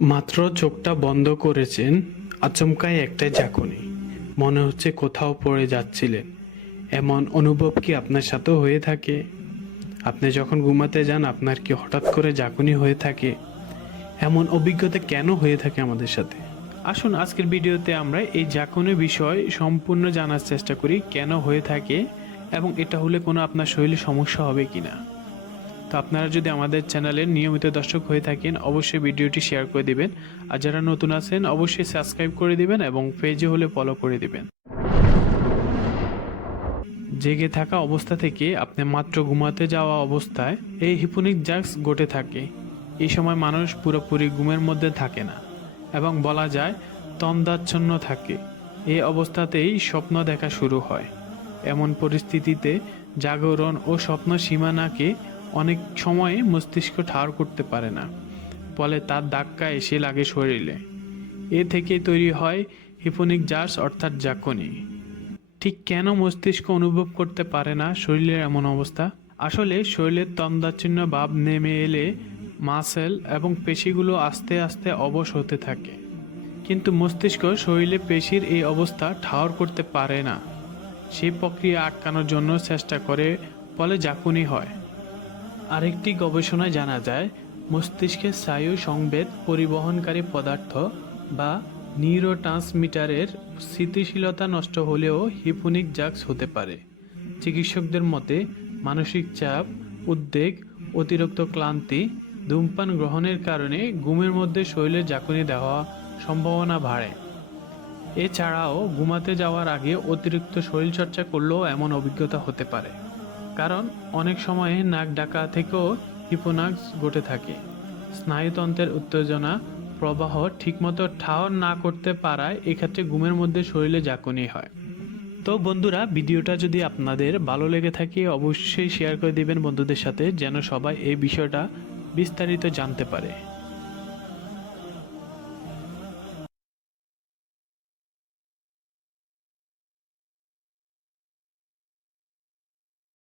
মাত্র চোখটা বন্ধ করেছেন, আচমকাই একটা ঝাঁকুনি। মনে হচ্ছে কোথাও পড়ে যাচ্ছিলেন। এমন অনুভব কি আপনার সাথেও হয়ে থাকে? আপনি যখন ঘুমাতে যান আপনার কি হঠাৎ করে ঝাঁকুনি হয়ে থাকে? এমন অভিজ্ঞতা কেন হয়ে থাকে আমাদের সাথে? আসুন আজকের ভিডিওতে আমরা এই ঝাঁকুনি বিষয় সম্পূর্ণ জানার চেষ্টা করি, কেন হয়ে থাকে এবং এটা হলে কোনো আপনার শরীরে সমস্যা হবে কিনা। তো আপনারা যদি আমাদের চ্যানেলের নিয়মিত দর্শক হয়ে থাকেন অবশ্যই ভিডিওটি শেয়ার করে দিবেন, আর যারা নতুন আছেন অবশ্যই সাবস্ক্রাইব করে দিবেন এবং পেজে হলে ফলো করে দিবেন। জেগে থাকা অবস্থা থেকে আপনি মাত্র ঘুমাতে যাওয়া অবস্থায় এই হিপোনিক জার্কস ঘটে থাকে। এই সময় মানুষ পুরোপুরি ঘুমের মধ্যে থাকে না এবং বলা যায় তন্দ্রাচ্ছন্ন থাকে। এই অবস্থাতেই স্বপ্ন দেখা শুরু হয়। এমন পরিস্থিতিতে জাগরণ ও স্বপ্ন সীমানাকে অনেক সময় মস্তিষ্ক ঠাড় করতে পারে না, ফলে তার ধাক্কা এসে লাগে শরীরে। এ থেকে তৈরি হয় হিপোনিক জার্কস অর্থাৎ ঝাঁকুনি। ঠিক কেন মস্তিষ্ক অনুভব করতে পারে না শরীরের এমন অবস্থা? আসলে শরীরের তন্দ্রাচ্ছিন্ন ভাব নেমে এলে মাসেল এবং পেশিগুলো আস্তে আস্তে অবশ হতে থাকে, কিন্তু মস্তিষ্ক শরীরে পেশির এই অবস্থা ঠাহর করতে পারে না। সেই প্রক্রিয়া আটকানোর জন্য চেষ্টা করে, ফলে ঝাঁকুনি হয়। আরেকটি গবেষণায় জানা যায় মস্তিষ্কের স্নায়ু সংবেদ পরিবহনকারী পদার্থ বা নিউরোট্রান্সমিটারের স্থিতিশীলতা নষ্ট হলেও হিপোনিক জার্কস হতে পারে। চিকিৎসকদের মতে মানসিক চাপ, উদ্বেগ, অতিরিক্ত ক্লান্তি, ধূমপান গ্রহণের কারণে ঘুমের মধ্যে শরীরে ঝাঁকুনি দেওয়া সম্ভাবনা বাড়ে। এছাড়াও ঘুমাতে যাওয়ার আগে অতিরিক্ত শরীরচর্চা করলেও এমন অভিজ্ঞতা হতে পারে, কারণ অনেক সময়ে নাক ডাকা থেকেও হিপোনাক্স ঘটে থাকে। স্নায়ুতন্ত্রের উত্তেজনা প্রবাহ ঠিকমতো ঠাহর না করতে পারায় এক্ষেত্রে ঘুমের মধ্যে শরীরে ঝাঁকুনি হয়। তো বন্ধুরা, ভিডিওটা যদি আপনাদের ভালো লেগে থাকে অবশ্যই শেয়ার করে দিবেন বন্ধুদের সাথে, যেন সবাই এই বিষয়টা বিস্তারিত জানতে পারে।